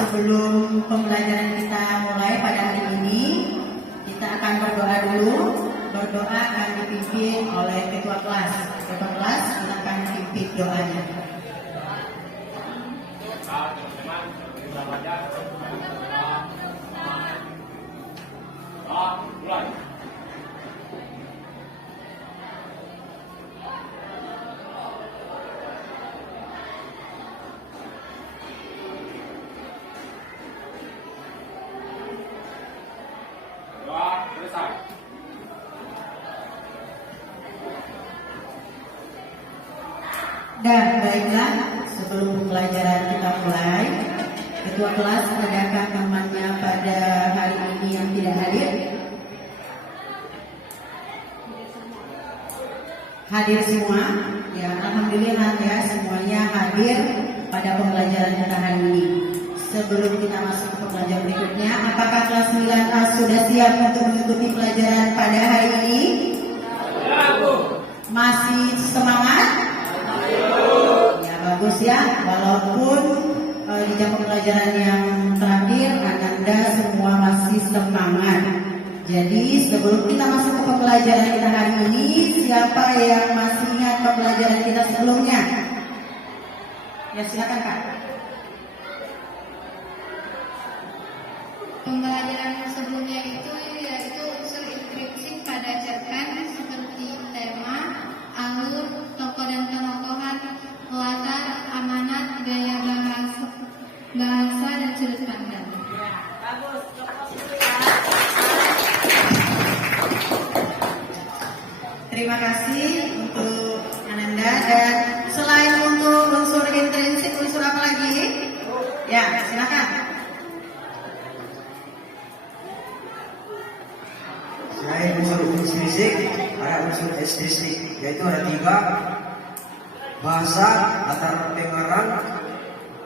sebelum pembelajaran kita mulai pada hari ini, kita akan berdoa dulu. Berdoa akan dipimpin oleh ketua kelas. Ketua kelas silakan pimpin doanya. Dan baiklah, sebelum pelajaran kita mulai, ketua kelas adakah temannya pada hari ini yang tidak hadir? Hadir semua? Ya, alhamdulillah ya, semuanya hadir pada pembelajaran kita hari ini. Sebelum kita masuk ke pembelajaran berikutnya, apakah kelas 9A sudah siap untuk mengikuti pelajaran pada hari ini? Masih semangat? Ya, bagus ya, walaupun di jam pembelajaran yang terakhir Anda semua masih semangat. Jadi sebelum kita masuk ke pembelajaran kita hari ini, siapa yang masih ingat pembelajaran kita sebelumnya? Ya, silakan Kak. Pembelajaran sebelumnya itu yaitu unsur intrinsik pada cerpen seperti tema, alur, tokoh dan tokohan, latar, amanat, gaya bahasa dan sudut pandang. Bagus, terima kasih untuk Ananda. Dan selain untuk unsur intrinsik, unsur apa lagi? Ya, silakan. Selain unsur intrinsik, ada unsur ekstrisik, yaitu ada 3: bahasa, latar pengarang,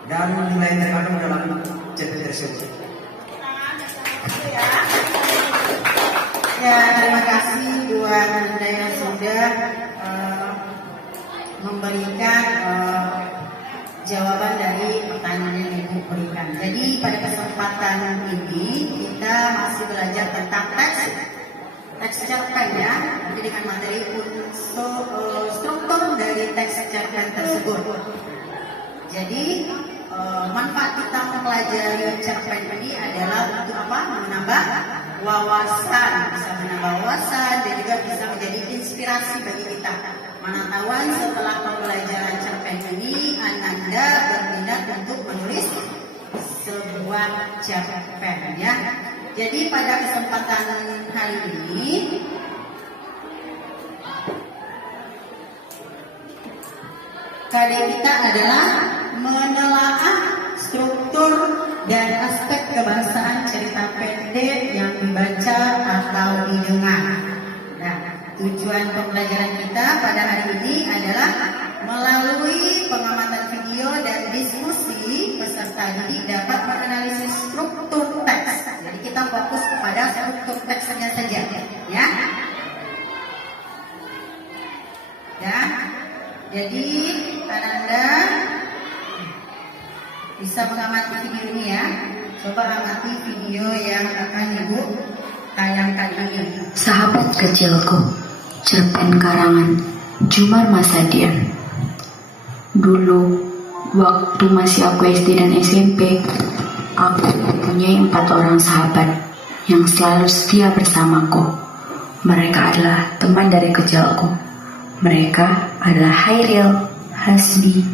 dan nilai yang terkandung dalam cerpen tersebut. Ya, terima kasih buat Anda yang sudah memberikan jawaban dari pertanyaan yang Ibu berikan. Jadi pada kesempatan ini kita masih belajar tentang teks cerpen ya, nanti dengan materi struktur dari teks cerpen tersebut. Jadi manfaat kita mempelajari cerpen ini adalah untuk apa? Menambah wawasan, bisa menambah wawasan dan juga bisa menjadi inspirasi bagi kita. Manakala setelah pembelajaran cerpen ini Ananda berminat untuk menulis sebuah cerpen ya. Jadi pada kesempatan hari ini KD kita adalah menelaah struktur dan aspek kebahasaan cerita pendek yang dibaca atau didengar. Nah, tujuan pembelajaran kita pada hari ini adalah melalui pengamatan video dan diskusi peserta didik dapat menganalisis struktur teks. Jadi kita fokus kepada struktur teksnya saja, ya. Ya. Jadi Ananda bisa mengamati video ini ya. Coba amati video yang akan Ibu tayangkan ini. Sahabat kecilku, cerpen karangan Jumar Masadian. Dulu, waktu masih aku SD dan SMP, aku mempunyai 4 orang sahabat yang selalu setia bersamaku. Mereka adalah teman dari kecilku. Mereka adalah Hairil, Hasbi,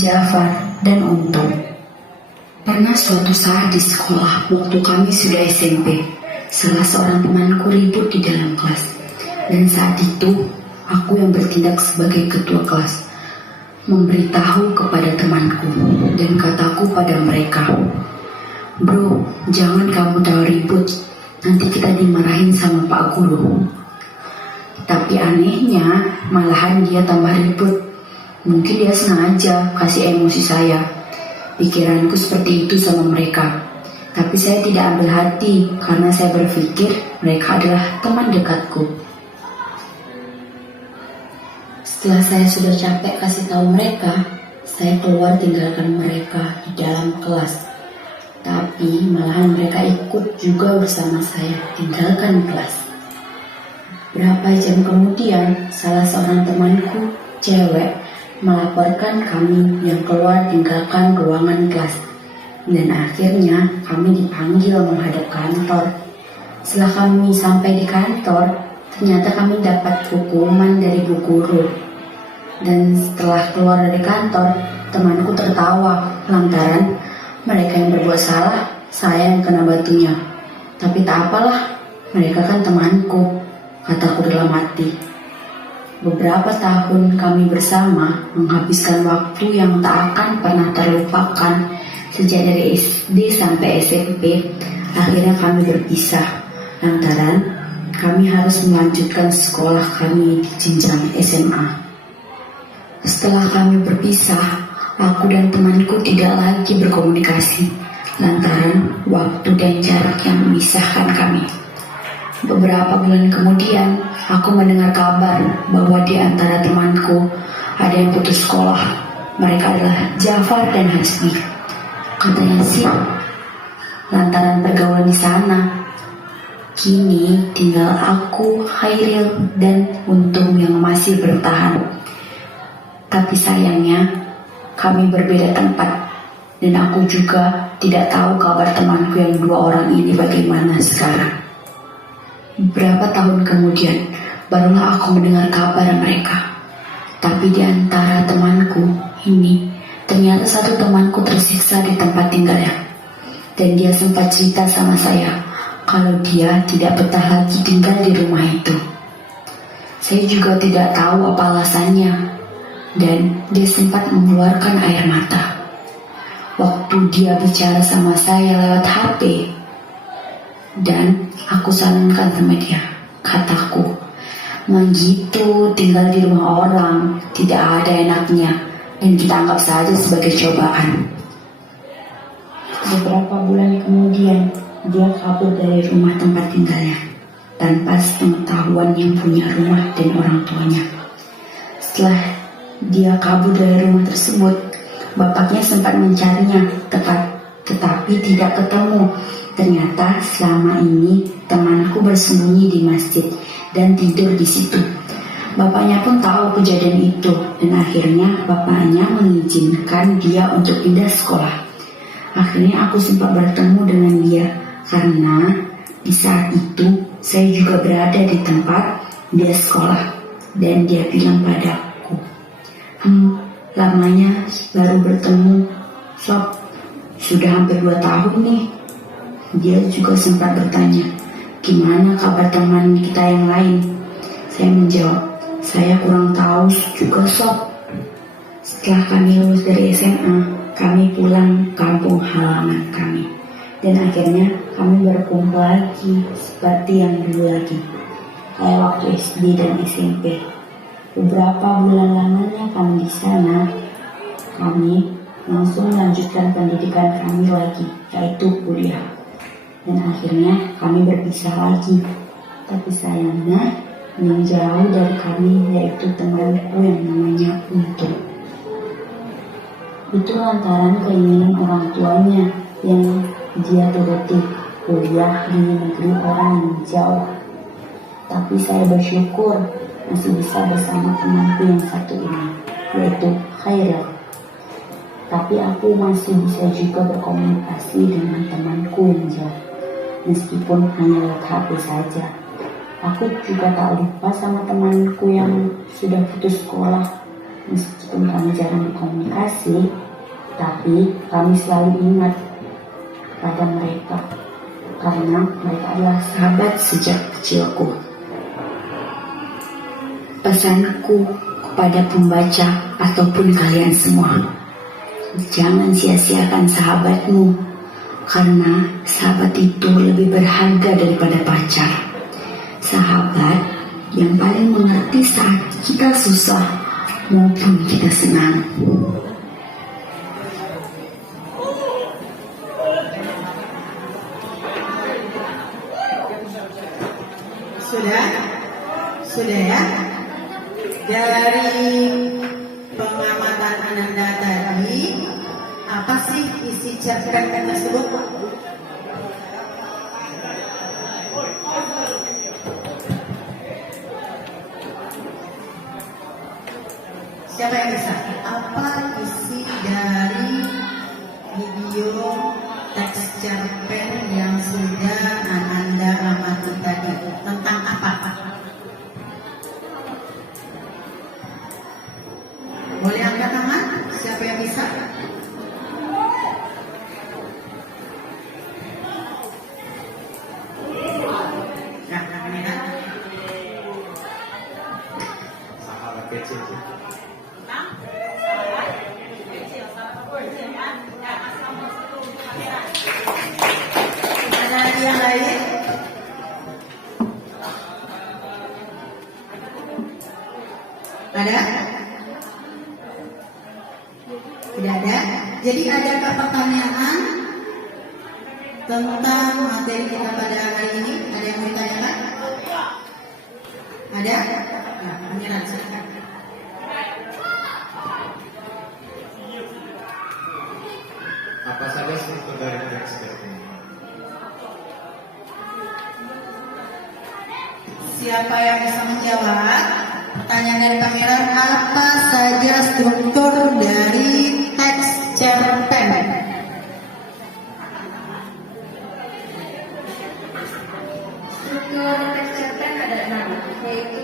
Jafar, dan Untung. Pernah suatu saat di sekolah, waktu kami sudah SMP, salah seorang temanku ribut di dalam kelas. Dan saat itu, aku yang bertindak sebagai ketua kelas memberitahu kepada temanku dan kataku pada mereka, "Bro, jangan kamu terlalu ribut, nanti kita dimarahin sama Pak Guru." Tapi anehnya, malahan dia tambah ribut. Mungkin dia sengaja kasih emosi saya. Pikiranku seperti itu sama mereka. Tapi saya tidak ambil hati karena saya berpikir mereka adalah teman dekatku. Setelah saya sudah capek kasih tahu mereka, saya keluar tinggalkan mereka di dalam kelas. Tapi malahan mereka ikut juga bersama saya tinggalkan kelas. Berapa jam kemudian, salah seorang temanku cewek melaporkan kami yang keluar tinggalkan ruangan kelas. Dan akhirnya kami dipanggil menghadap kantor. Setelah kami sampai di kantor, ternyata kami dapat hukuman dari bu guru. Dan setelah keluar dari kantor, temanku tertawa lantaran mereka yang berbuat salah, saya yang kena batunya. Tapi tak apalah, mereka kan temanku, kataku dalam hati. Beberapa tahun kami bersama menghabiskan waktu yang tak akan pernah terlupakan. Sejak dari SD sampai SMP, akhirnya kami berpisah lantaran kami harus melanjutkan sekolah kami di jenjang SMA. Setelah kami berpisah, aku dan temanku tidak lagi berkomunikasi lantaran waktu dan jarak yang memisahkan kami. Beberapa bulan kemudian, aku mendengar kabar bahwa di antara temanku ada yang putus sekolah. Mereka adalah Jafar dan Hasbi. Katanya sih, lantaran pergaulan di sana. Kini tinggal aku, Khairil, dan Untung yang masih bertahan. Tapi sayangnya, kami berbeda tempat. Dan aku juga tidak tahu kabar temanku yang 2 orang ini bagaimana sekarang. Beberapa tahun kemudian, barulah aku mendengar kabar mereka. Tapi di antara temanku ini, ternyata satu temanku tersiksa di tempat tinggalnya. Dan dia sempat cerita sama saya kalau dia tidak betah lagi tinggal di rumah itu. Saya juga tidak tahu apa alasannya. Dan dia sempat mengeluarkan air mata. Waktu dia bicara sama saya lewat HP. Dan aku sarankan sama dia, kataku, "Gitu tinggal di rumah orang, tidak ada enaknya, dan kita anggap saja sebagai cobaan." Beberapa bulan kemudian, dia kabur dari rumah tempat tinggalnya, tanpa sepengetahuan yang punya rumah dan orang tuanya. Setelah dia kabur dari rumah tersebut, bapaknya sempat mencarinya, tetapi tidak ketemu. Ternyata selama ini temanku bersembunyi di masjid dan tidur di situ. Bapaknya pun tahu kejadian itu dan akhirnya bapaknya mengizinkan dia untuk pindah sekolah. Akhirnya aku sempat bertemu dengan dia karena di saat itu saya juga berada di tempat dia sekolah dan dia bilang padaku, lamanya baru bertemu, Sob, sudah hampir 2 tahun nih. Dia juga sempat bertanya, gimana kabar teman kita yang lain? Saya menjawab, saya kurang tahu juga Sob. Setelah kami lulus dari SMA, kami pulang kampung halaman kami. Dan akhirnya kami berkumpul lagi seperti yang dulu lagi. Kayak waktu SD dan SMP. Beberapa bulan lamanya kami di sana, kami langsung melanjutkan pendidikan kami lagi, yaitu kuliah. Dan akhirnya kami berpisah lagi. Tapi sayangnya yang jauh dari kami yaitu temanku yang namanya Untung. Itu lantaran keinginan orang tuanya yang dia turuti, kuliah di negeri orang yang jauh. Tapi saya bersyukur masih bisa bersama temanku yang satu ini, yaitu Khairil. Tapi aku masih bisa juga berkomunikasi dengan temanku yang jauh, meskipun hanya lewat HP saja. Aku juga tak lupa sama temanku yang sudah putus sekolah. Meskipun kami jarang berkomunikasi, tapi kami selalu ingat pada mereka, karena mereka adalah sahabat sejak kecilku. Pesanku kepada pembaca ataupun kalian semua, jangan sia-siakan sahabatmu, karena sahabat itu lebih berharga daripada pacar. Sahabat yang paling mengerti saat kita susah maupun kita senang. Sudah ya? Dari pengamatan Ananda tadi, apa sih isi cerpen tersebut? Siapa yang bisa? Apa isi dari video teks cerpen yang sudah Ananda amati tadi? Tentang apa? Boleh angkat tangan? Siapa yang bisa? Nah, Amina. Sahabat kecil. Ada lagi yang lain? Ada? Tidak ada. Jadi adakah pertanyaan tentang materi kita pada hari ini? Ada yang mau ditanyakan? Ada? Nah, Amira, silakan. Apa saja struktur dari teks cerpen? Siapa yang bisa menjawab? Pertanyaan dari pangeran, apa saja struktur dari teks cerpen? Struktur teks cerpen ada 6, yaitu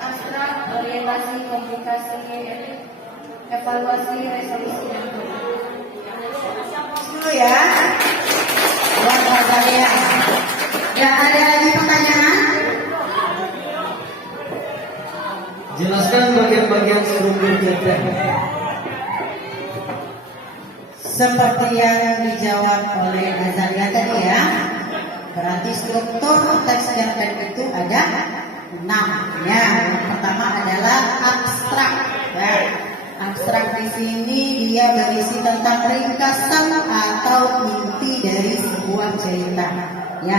abstrak, orientasi, komunikasi, evaluasi, resolusi, dan Dulu ya. Buat kalian. Ya, ada lagi pertanyaan? Jelaskan bagian-bagian struktur cerpen. Seperti yang dijawab oleh Azalia tadi ya. Berarti struktur teks cerpen itu ada 6 ya. Yang pertama adalah abstrak. Ya. Abstrak di sini dia berisi tentang ringkasan atau inti dari sebuah cerita. Ya,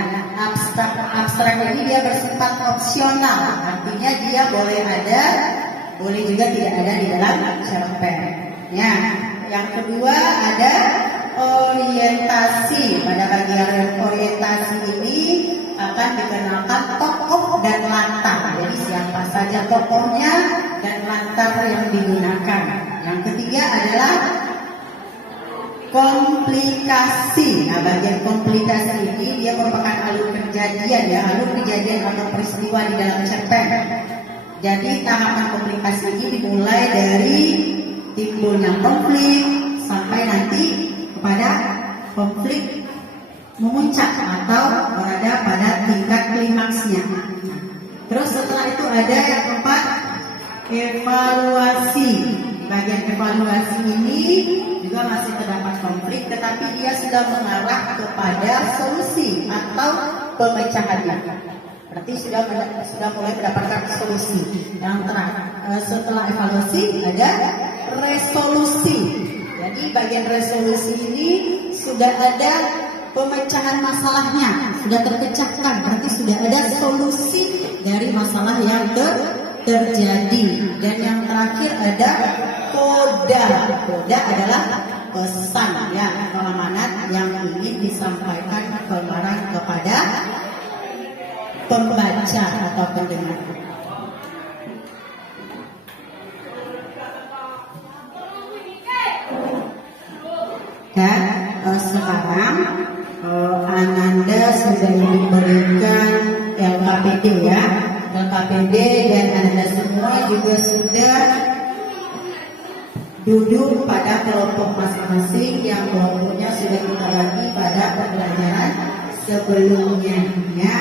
abstrak ini dia bersifat opsional, artinya dia boleh ada, boleh juga tidak ada di dalam cerpen. Ya, yang kedua ada orientasi. Pada bagian orientasi ini akan dikenalkan tokoh dan latar. Jadi siapa saja tokohnya dan latar yang digunakan. Yang ketiga adalah komplikasi. Nah, bagian komplikasi ini dia merupakan alur kejadian ya, alur kejadian atau peristiwa di dalam cerpen. Jadi tahapan komplikasi ini dimulai dari timbulnya konflik sampai nanti kepada konflik memuncak atau berada pada tingkat klimaksnya. Terus setelah itu ada yang keempat, evaluasi. Bagian evaluasi ini juga masih terdapat konflik, tetapi dia sudah mengarah kepada solusi atau pemecahannya. Berarti sudah mulai mendapatkan solusi. Yang terakhir, setelah evaluasi ada resolusi. Jadi bagian resolusi ini sudah ada pemecahan masalahnya, sudah terpecahkan. Berarti sudah ada solusi dari masalah yang terjadi. Dan yang terakhir ada koda. Koda adalah pesan ya, atau amanat yang ingin disampaikan pengarang kepada pembaca atau pendengar. Dan sekarang Ananda sudah diberikan LKPD ya, LKPD, dan Ananda semua juga sudah duduk pada kelompok masing-masing yang kelompoknya sudah kita bagi pada pembelajaran sebelumnya ya.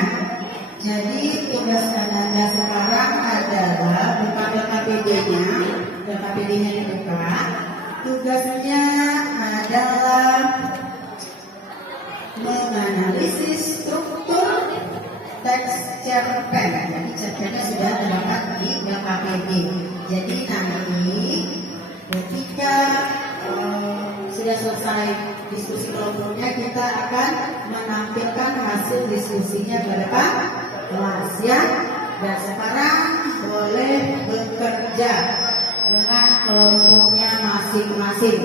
Jadi tugas Ananda sekarang adalah buka LKPD-nya, LKPD-nya dibuka. Tugasnya adalah menganalisis struktur teks cerpen. Jadi cerpennya sudah terdapat di LKPD. Jadi nanti ketika sudah selesai diskusi kelompoknya, kita akan menampilkan hasil diskusinya ke depan kelas ya. Dan sekarang boleh bekerja dengan kelompoknya masing-masing.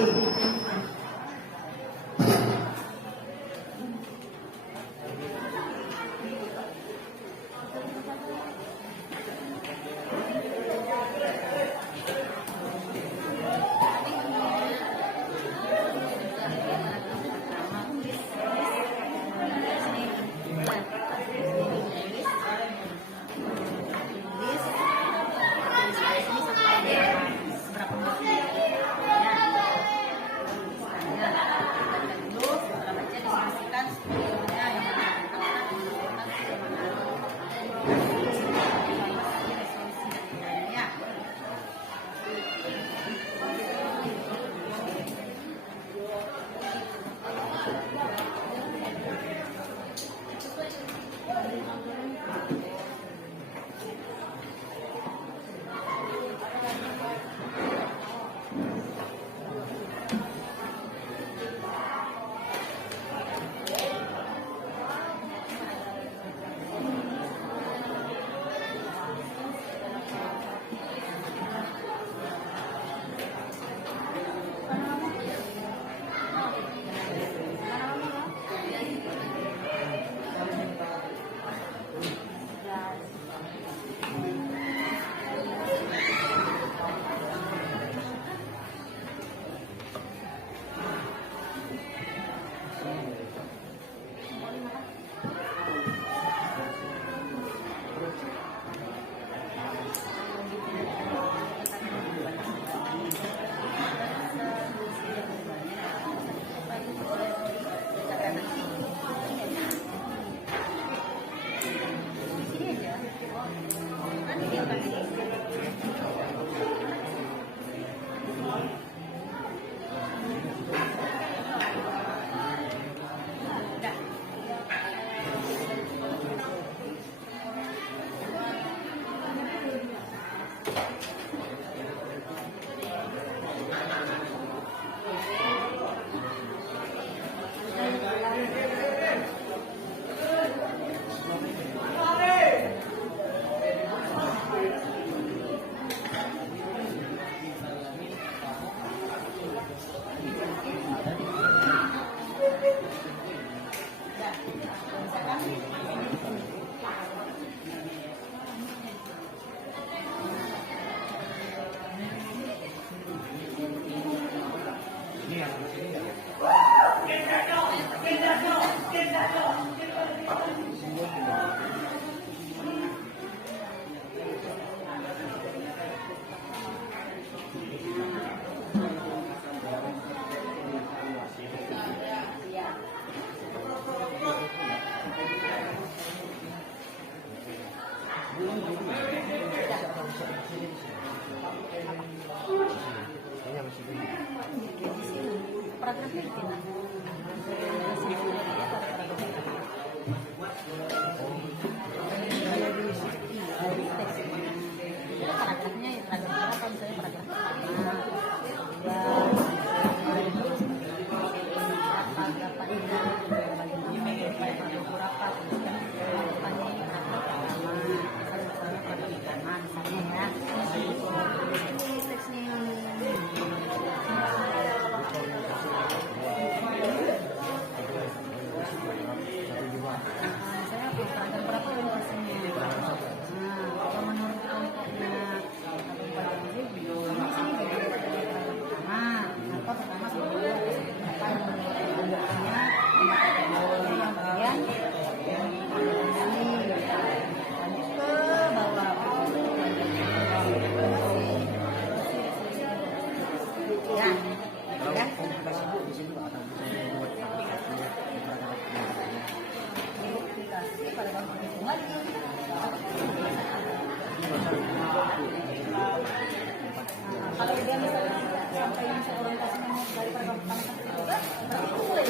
Kalau dia misalnya sampai yang orientasinya dari program pertama sampai kedua, berarti mulai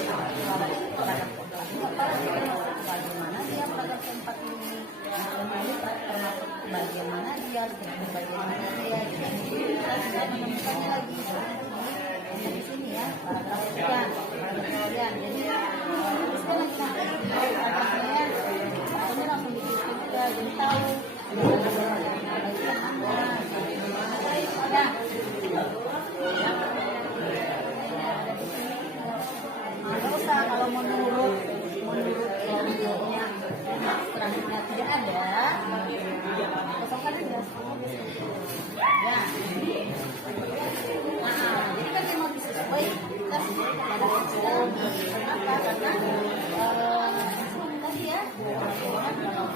bagaimana dia program keempat ini, termasuk bagaimana dia, bagaimana dia, kita sudah menemukannya lagi di sini ya, paragraf sekian, jadi kita nanti paragrafnya, pokoknya langsung diklik juga, jadi tahu. Ya. Nggak usah kalau menurut kelompoknya abstraknya tidak ada, kosongkan aja. Ya. Nah, jadi kan dia mau disesuaikan pada hasil. Kenapa? Karena tadi ya, kalau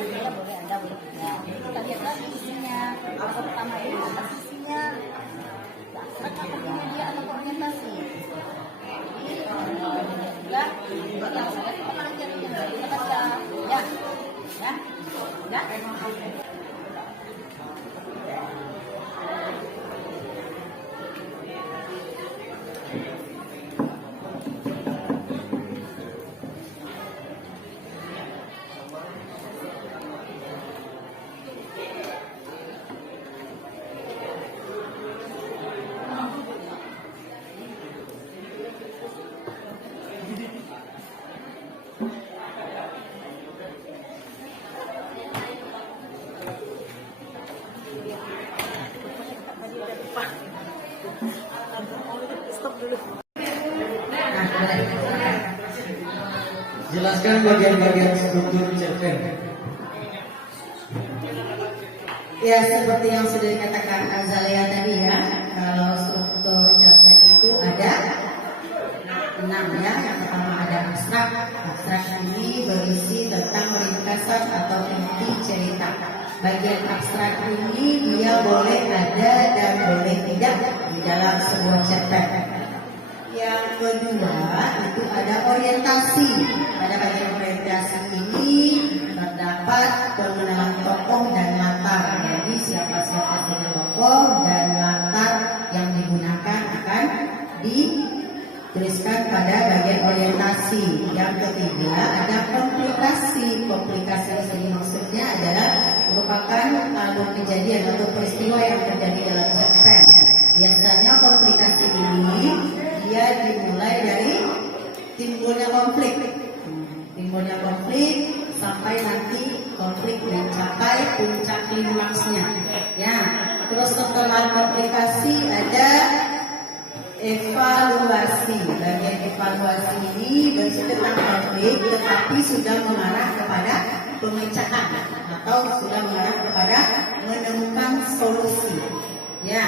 dia boleh Anda boleh tidak. Kita lihat lagi isinya. Yang pertama ini atas isinya abstrak atau media atau orientasi. Jadi yang saya itu pengajar yang dari baca. Ya, ya, ya. Jelaskan bagian-bagian struktur cerpen. Ya, seperti yang sudah dikatakan Azalea tadi ya, kalau struktur cerpen itu ada 6 ya. Yang pertama ada abstrak. Abstrak ini berisi tentang ringkasan atau inti cerita. Bagian abstrak ini dia boleh ada dan boleh tidak di dalam sebuah cerpen. Yang kedua itu ada orientasi. Pada bagian orientasi ini terdapat pengenalan tokoh dan latar. Jadi siapa-siapa saja tokoh dan latar yang digunakan akan dituliskan pada bagian orientasi. Yang ketiga ada komplikasi. Komplikasi di sini maksudnya adalah merupakan alur kejadian atau peristiwa yang terjadi dalam cerpen. Biasanya komplikasi ini dia dimulai dari timbulnya konflik sampai nanti konflik mencapai puncak klimaksnya. Ya, terus setelah komplikasi ada evaluasi. Bagian evaluasi ini berisi tentang konflik, tetapi sudah mengarah kepada pemecahan atau sudah mengarah kepada menemukan solusi. Ya,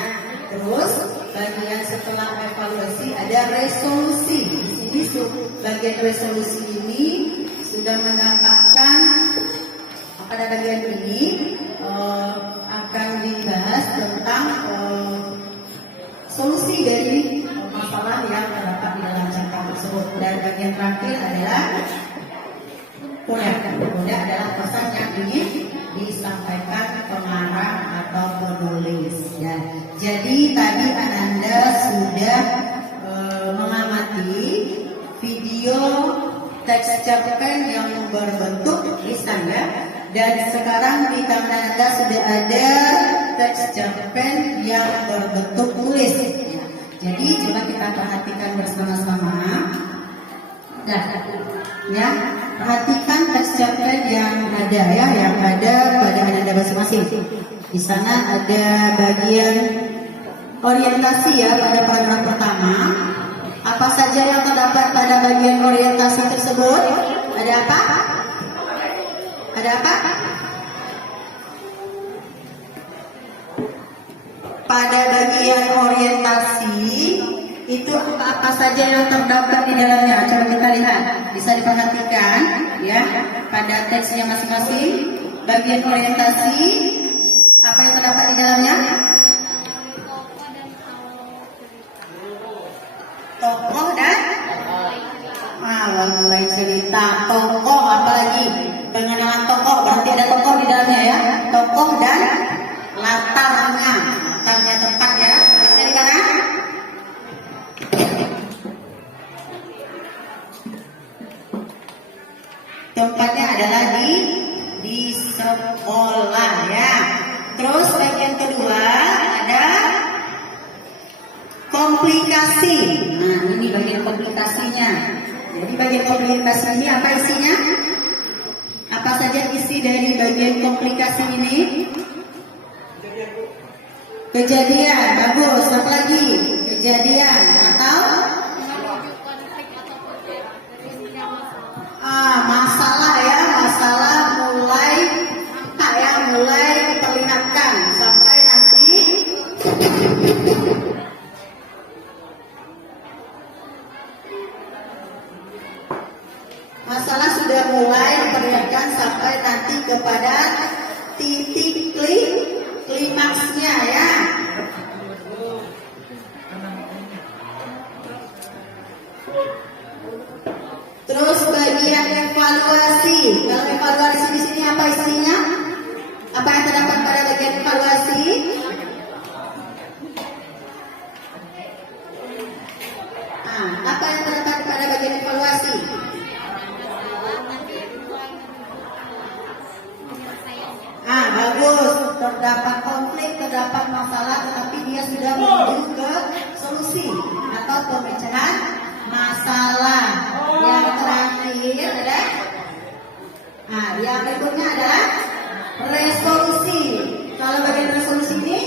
terus bagian setelah evaluasi evaluasi, ada resolusi. Di sini bagian resolusi ini sudah mendapatkan pada bagian ini akan dibahas tentang solusi dari masalah yang terdapat di dalam cerpen tersebut. Dan bagian terakhir adalah koda. Koda adalah pesan yang ingin disampaikan pengarang atau penulis. Ya. Jadi tadi Ananda sudah mengamati video teks cerpen yang berbentuk lisan ya. Dan sekarang di tangan Anda sudah ada teks cerpen yang berbentuk tulis. Ya. Jadi coba kita perhatikan bersama-sama. Nah, ya, perhatikan teks cerpen yang ada ya, yang ada pada Anda masing-masing. Di sana ada bagian orientasi ya pada paragraf pertama. Apa saja yang terdapat pada bagian orientasi tersebut? Ada apa? Ada apa? Pada bagian orientasi itu apa saja yang terdapat di dalamnya? Coba kita lihat, bisa diperhatikan ya pada teksnya masing-masing. Bagian orientasi apa yang terdapat di dalamnya? Tokoh dan mulai cerita tokoh, apalagi pengenalan tokoh, berarti ada tokoh di dalamnya ya. Tokoh dan latarnya tepat ya. Latar di mana? Tempatnya adalah di sekolah ya. Terus bagian kedua ada komplikasi. Nah, ini bagian komplikasinya. Jadi bagian komplikasi ini apa isinya? Apa saja isi dari bagian komplikasi ini? Kejadian, bagus. Apa lagi? Kejadian atau masalah ya, masalah mulai diperlihatkan sampai nanti masalah sudah mulai diperlihatkan sampai nanti kepada titik klimaksnya ya. Terus bagian evaluasi. Kalau evaluasi di sini apa isinya? Apa yang terdapat pada bagian evaluasi? Apa yang terdapat pada bagian evaluasi? Bagus. Terdapat konflik, terdapat masalah, tetapi dia sudah menuju ke solusi atau pemecahan masalah. Yang terakhir adalah yang berikutnya adalah resolusi. Kalau bagian resolusi ini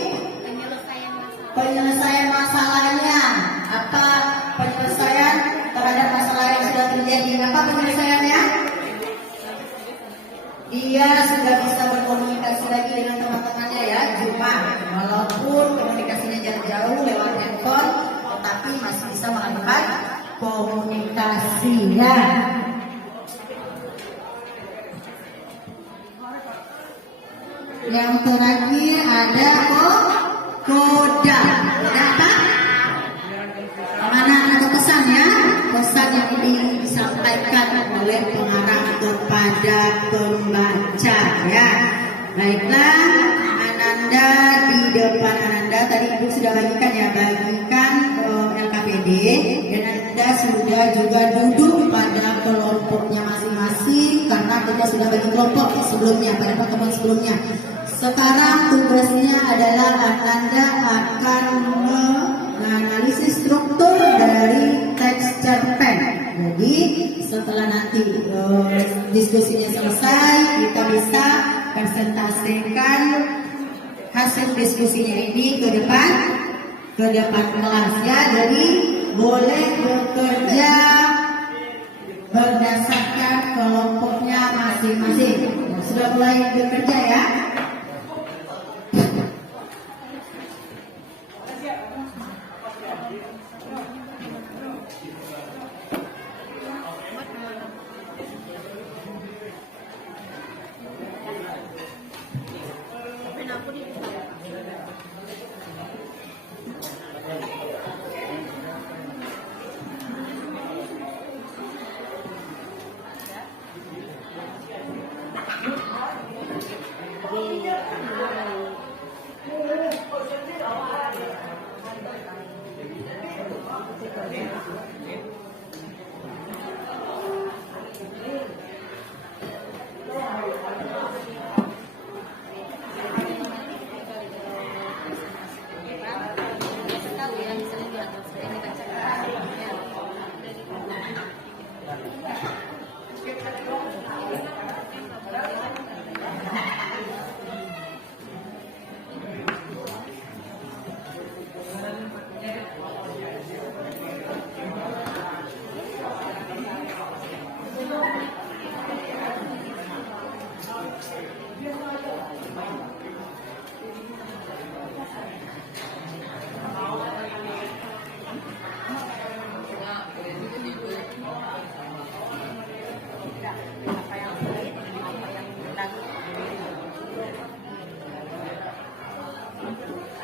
penyelesaian masalahnya. Apa penyelesaian terhadap masalah yang sudah terjadi? Apa penyelesaiannya? Dia sudah bisa berkomunikasi lagi dengan teman-temannya ya, cuma walaupun komunikasinya jarak jauh lewat handphone, tetapi masih bisa melakukan komunikasi ya. Yang terakhir ada koda. Ada apa? Amanat atau pesan ya? Pesan yang ingin disampaikan oleh pengarang kepada pembaca ya. Baiklah, Ananda, di depan Ananda tadi Ibu sudah bagikan ya, bagikan LKPD, dan Anda sudah juga duduk pada kelompoknya masing-masing karena kita sudah bagi kelompok sebelumnya pada pertemuan sebelumnya. Sekarang tugasnya adalah Anda akan menganalisis struktur dari teks cerpen. Jadi setelah nanti diskusinya selesai, kita bisa presentasikan hasil diskusinya ini ke depan kelas ya. Jadi boleh bekerja berdasarkan kelompoknya masing-masing. Sudah mulai bekerja ya. Tahu yang sering diatur sering dibacakan. Ya. Apa yang sulit, apa yang ragu.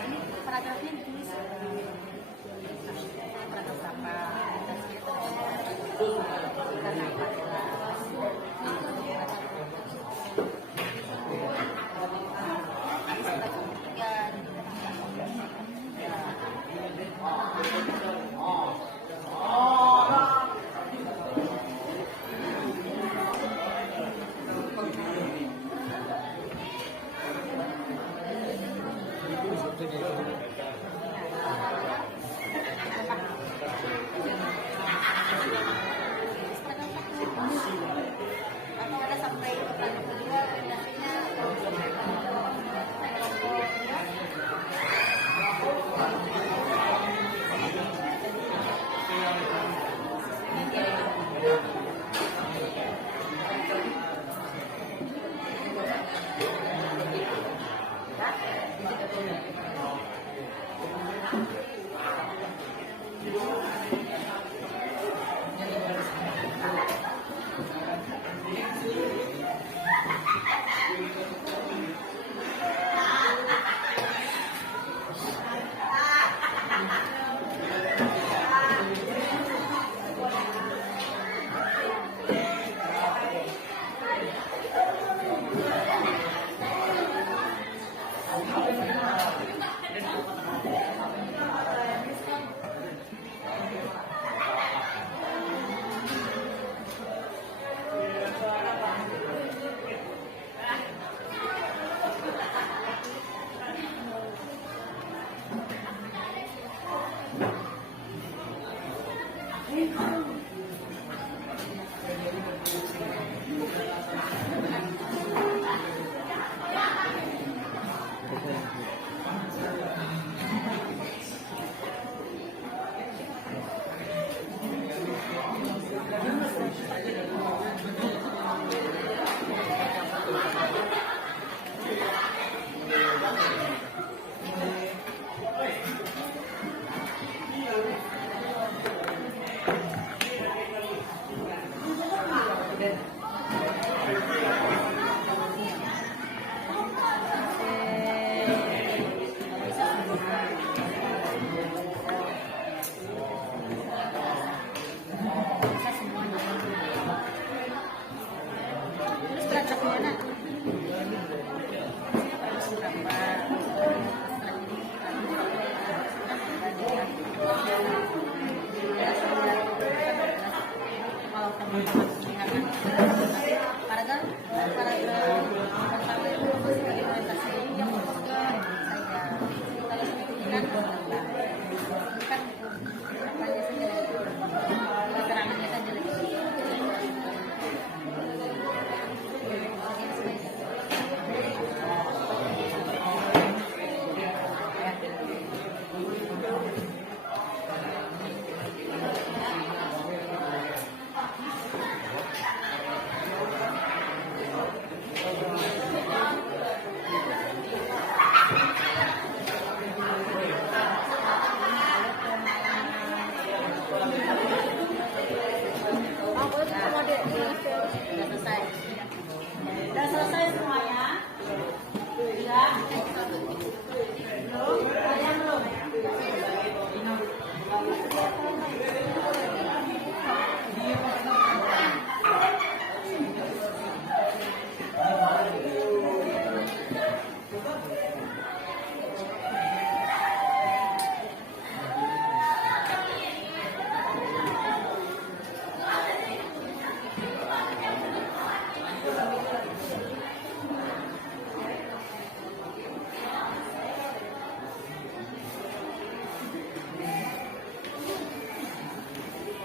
Ini paragrafnya ditulis paragraf apa? Karena apa? Atau ada sampai ke paragraf kedua rekomendasinya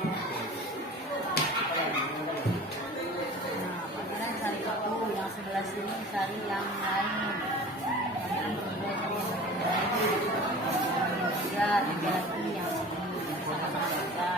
Nah, pangeran cari itu, yang sebelah sini cari yang lain. Pangeran berdua sama yang lain. Ya, tiga lagi yang sini, yang sama-sama kita.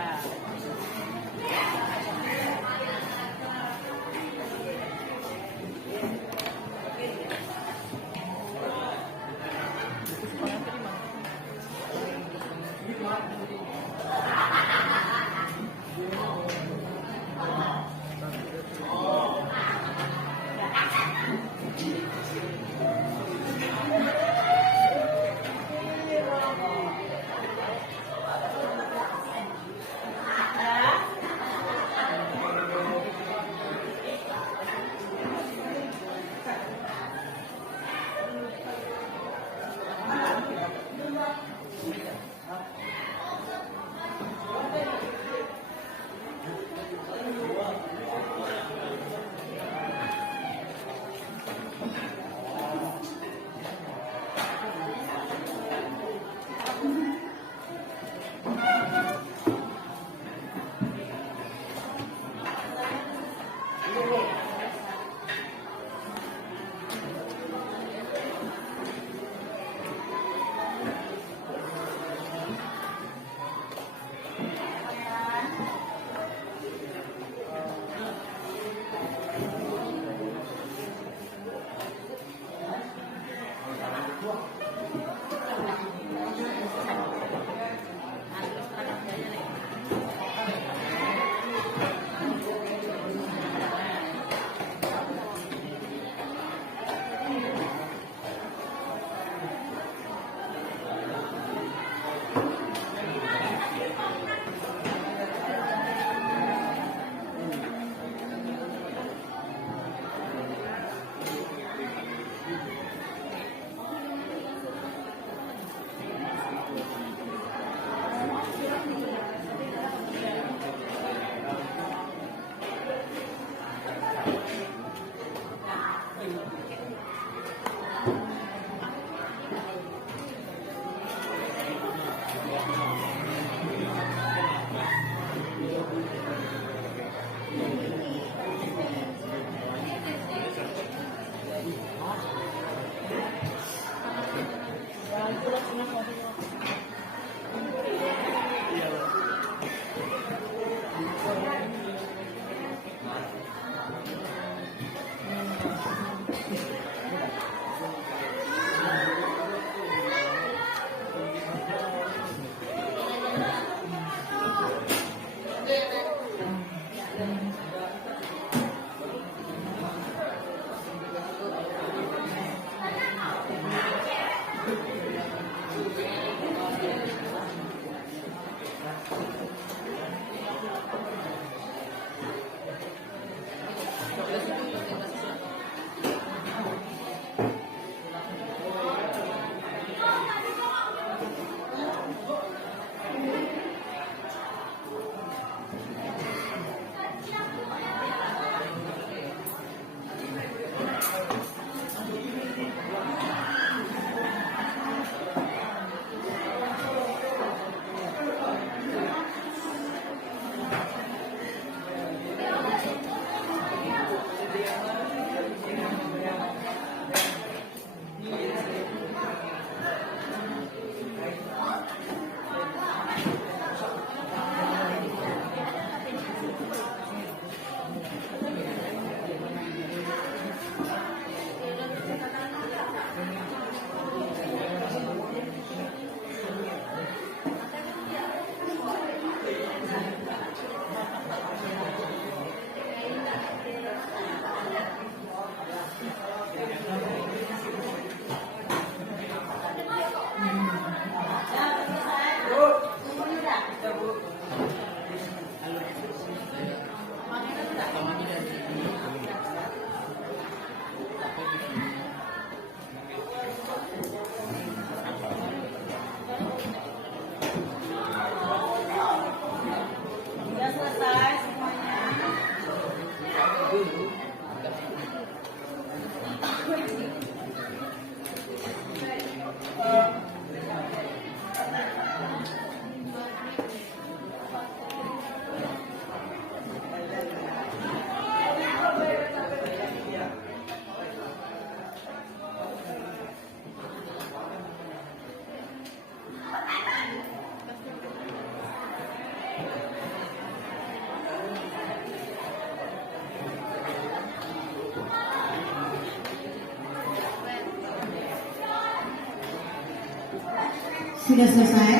sudah selesai?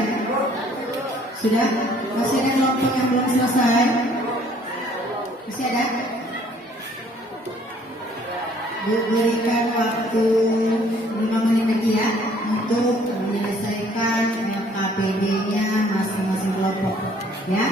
Sudah? Masih ada kelompok yang belum selesai? Masih ada? Berikan waktu 5 menit lagi ya untuk menyelesaikan LKPD-nya masing-masing kelompok ya.